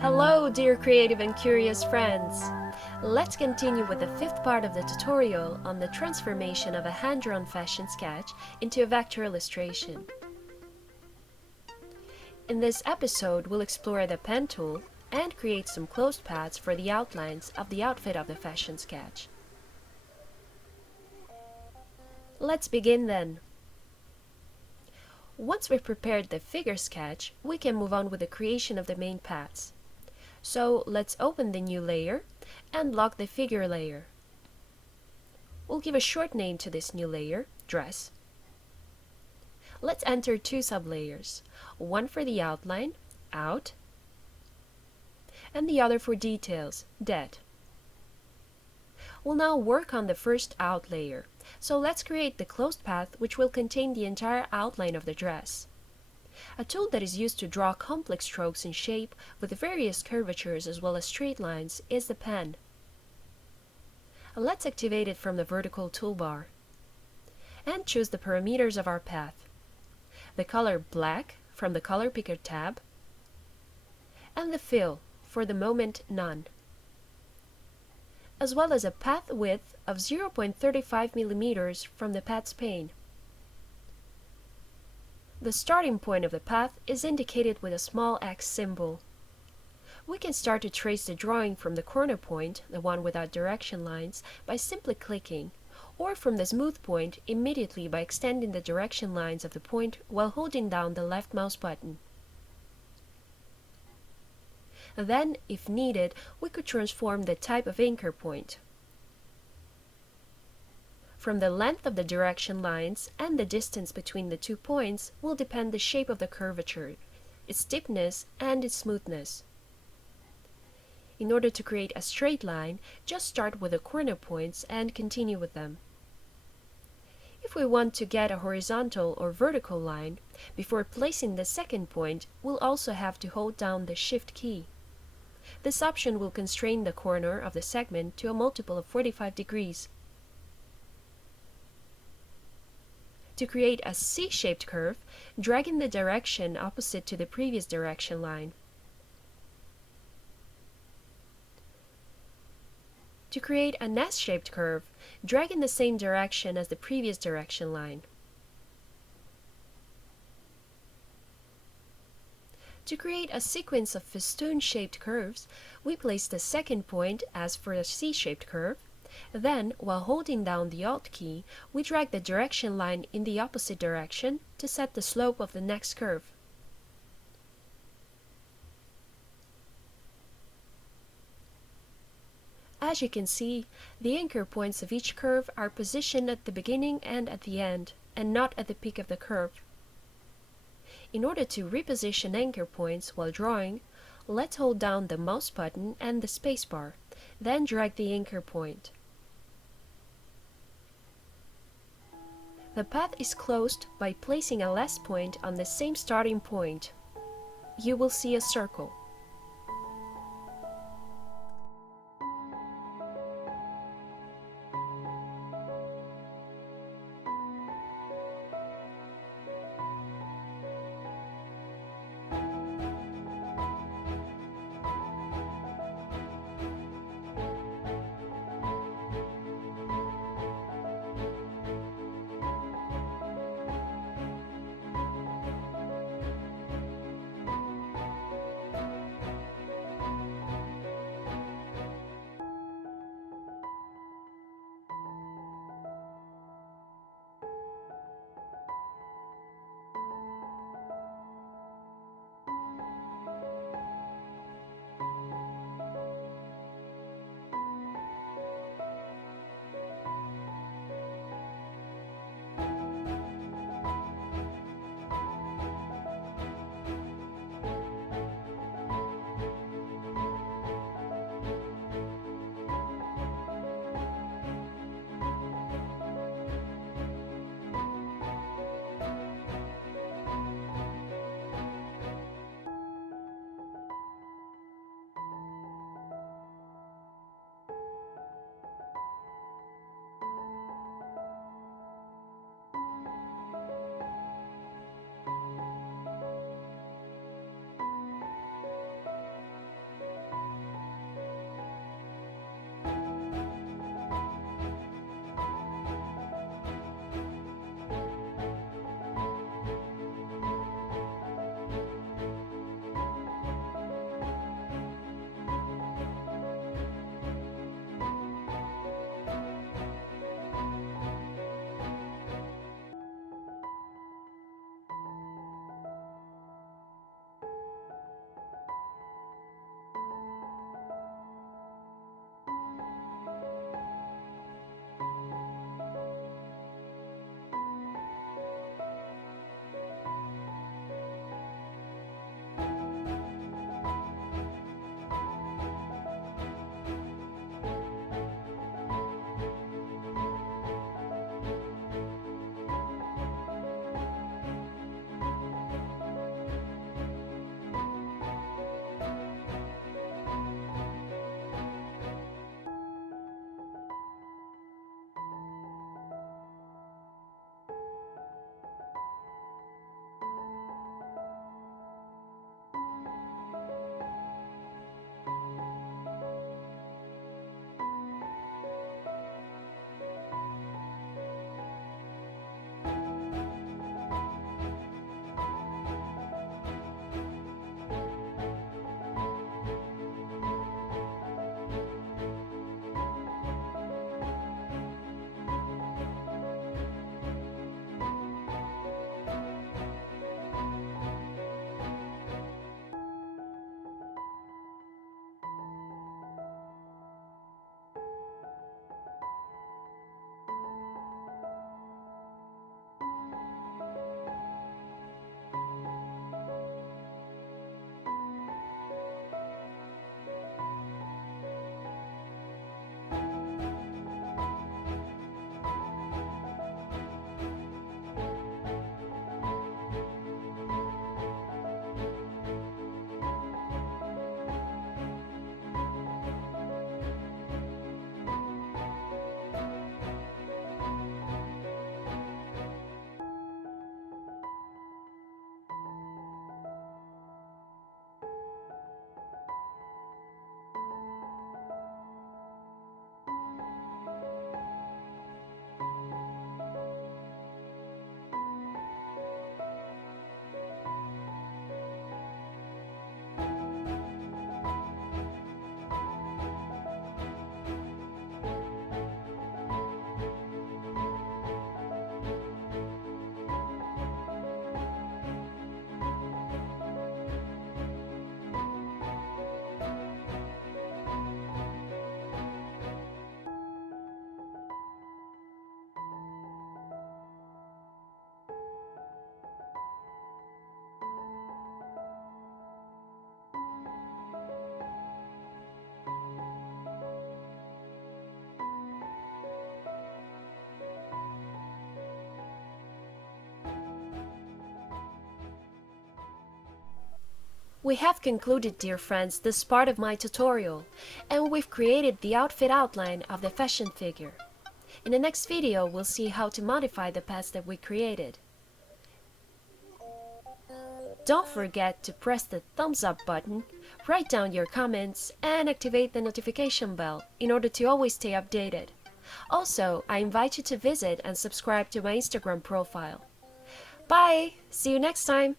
Hello, dear creative and curious friends! Let's continue with the fifth part of the tutorial on the transformation of a hand-drawn fashion sketch into a vector illustration. In this episode, we'll explore the pen tool and create some closed paths for the outlines of the outfit of the fashion sketch. Let's begin then. Once we've prepared the figure sketch, we can move on with the creation of the main paths. So let's open the new layer and lock the figure layer. We'll give a short name to this new layer, Dress. Let's enter two sublayers, one for the outline, Out, and the other for details, Det. We'll now work on the first Out layer, so let's create the closed path which will contain the entire outline of the dress. A tool that is used to draw complex strokes in shape with various curvatures as well as straight lines is the pen. Let's activate it from the vertical toolbar and choose the parameters of our path. The color Black from the Color Picker tab, and the fill, for the moment none, as well as a path width of 0.35 mm from the paths pane. The starting point of the path is indicated with a small X symbol. We can start to trace the drawing from the corner point, the one without direction lines, by simply clicking, or from the smooth point immediately by extending the direction lines of the point while holding down the left mouse button. Then, if needed, we could transform the type of anchor point. From the length of the direction lines and the distance between the 2 points will depend the shape of the curvature, its stiffness, and its smoothness. In order to create a straight line, just start with the corner points and continue with them. If we want to get a horizontal or vertical line, before placing the second point, we'll also have to hold down the Shift key. This option will constrain the corner of the segment to a multiple of 45 degrees. To create a C-shaped curve, drag in the direction opposite to the previous direction line. To create an S-shaped curve, drag in the same direction as the previous direction line. To create a sequence of festoon-shaped curves, we place the second point as for a C-shaped curve. Then, while holding down the Alt key, we drag the direction line in the opposite direction to set the slope of the next curve. As you can see, the anchor points of each curve are positioned at the beginning and at the end, and not at the peak of the curve. In order to reposition anchor points while drawing, let's hold down the mouse button and the spacebar, then drag the anchor point. The path is closed by placing a last point on the same starting point. You will see a circle. We have concluded, dear friends, this part of my tutorial, and we've created the outfit outline of the fashion figure. In the next video, we'll see how to modify the pads that we created. Don't forget to press the thumbs up button, write down your comments, and activate the notification bell in order to always stay updated. Also, I invite you to visit and subscribe to my Instagram profile. Bye! See you next time!